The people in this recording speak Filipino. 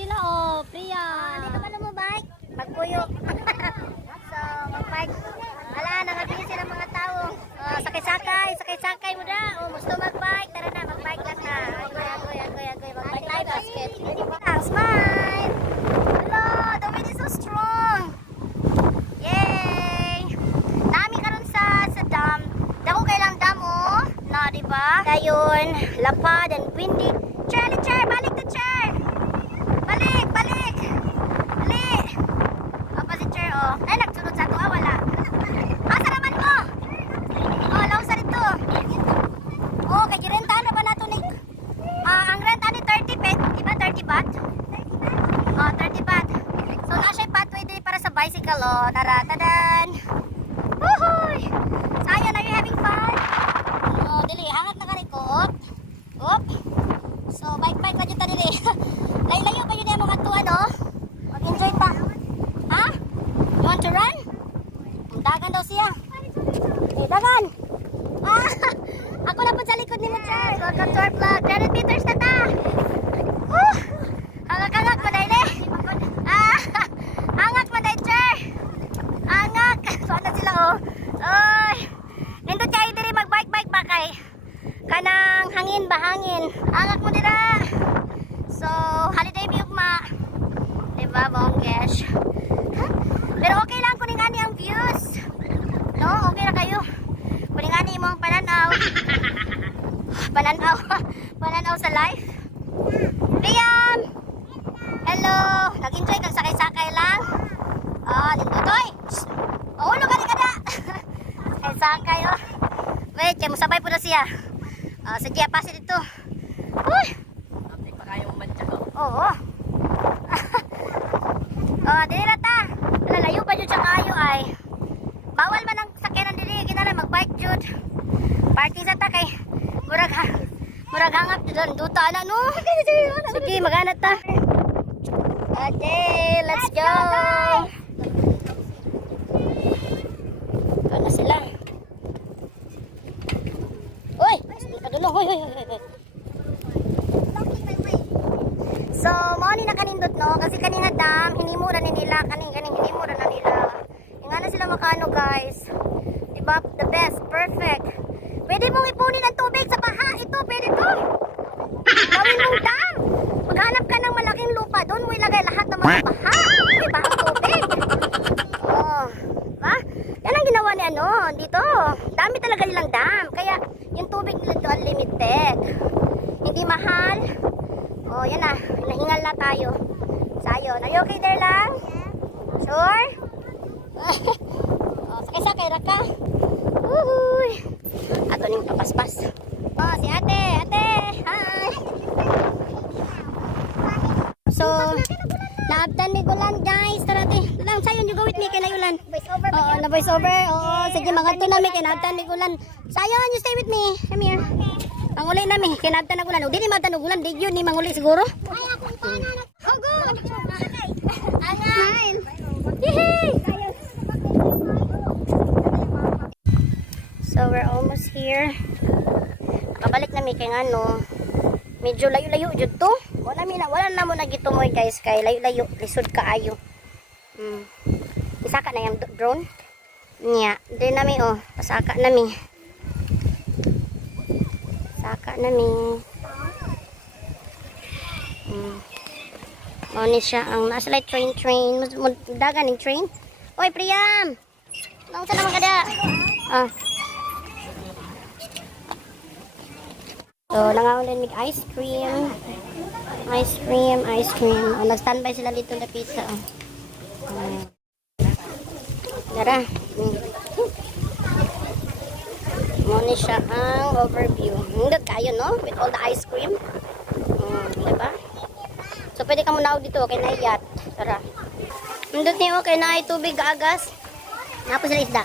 sila oh, Priya. Dito ka na mo bike? Magpuyo. So, mag-bike. Wala, nakabisi ng mga tao. Sakay-sakay mo na. Gusto mag-bike. Tara na, mag-bike lang na. Agoy. Mag-bike tayo, basket. Smile! Hello, the wind is so strong. Yay! Nami karon sa dam. Dako kay lang dam, oh. Na, diba? Dayon, lapad and windy. Chair, balik to chair. Balik. Apa si chair, oh. Ay, nagsunod sa tuwa, wala. Asa naman mo? Oh, lausa dito. Oh, kay rentahan na ba nato ni? Ang renta ni 30 pet, di ba 30 baht? Oh, 30 baht. So, na siya pathway din para sa bicycle, oh. Tara, tadan. Woohoo! Sayan, are you having fun? Oh, dili, hangat na ka rin ko. Op. So, bike na dyan ta dili. Layo-layo pa yun yung mga tuwan, oh. Mag-enjoy pa. Ha? You want to run? Dagan daw siya. Dagan. Ako na po sa likod ni mo, Char. Welcome to our vlog. 300 meters na ta. Hangak-hangak mo dahil eh. Hangak mo dahil, Char. Hangak. Saan na sila, oh. Oy. Nindot kayo diri mag-bike pa kay. Kanang hangin ba, hangin. Hangak mo dira. So, holiday view ma. Diba, bonggesh. Pero okay lang kuning ani ang views. No, okay na kayo. Kuning ani mo ang pananaw. Pananaw sa life. Liam! Hello! Nag-enjoy kang sakay-sakay lang? Nindutoy! Oh, ulo ka na! Ay, sakay, oh. Wait, kaya musabay po na siya. Sige, pasit ito. Uy! Update pa kayong mancha ko. Oo. Dili na ta. Lalayo pa dyan siya kayo ay. Bawal man ang sakyanan dili. Ginala mag-bike jud. Parking sa ta kay. Murag hangap doon. Duta na no. Sige, maghanap ta. Okay, let's go. Ano sila? Uy! Padulong. Hoy. So, mao ni na kanindot no kasi kaning dam hinimura ni nila kaning hinimura na nila. Nga na sila makano guys. Diba? The best, perfect. Pwede mong ipunin ang tubig sa baha. Ito, pwede to. Gawin mong dam. Maghanap ka ng malaking lupa. Doon mo ilagay lahat ng mga baha. Diba? Ang tubig. Oh. Ha? Yan ang ginawa ni ano. Dito. Dami talaga nilang dam. Kaya yung tubig nila ito unlimited. Hindi mahal. Oh, yan na. Nahingal na tayo. Sayon. Are you okay there lang? Sure? Sakay-sakay raka. Uhuy. Ato ning papaspas. Oh, si ate. Hi. So, naabtan ni Gulan guys. Tara te. Lang sayon you go with me kay Layulan. Oo, na voice over. Oo, sige magadto na mi kay naabtan ni Gulan. Sayon, you stay with me. Come here. Manguli namin, kinabtan na gulan. Di ni mabtan na gulan, di yun ni manguli siguro. Ay, akong panan. Hugo! Angay! Yehey! So, we're almost here. Nakabalik na mi kay ano. Medyo layo-layo jud to. Wala na mo na gitumoy guys kay layo-layo. Lisod kaayo. Isaka na yung drone. Nya, di nami oh. Pasaka nami. Saka nami. Mao siya ang nasa light train. Dagan ng train. Oy, Priyam. Nausa naman kada. So, nangaulan mig ice cream. Nag-standby sila dito na pizza. Tara. Muna siya ang overview. Hindot kayo, no? With all the ice cream. Diba? So, pwede ka muna dito. Okay na yacht. Tara. Hindot niyo. Okay na tubig agas. Napos sila isda.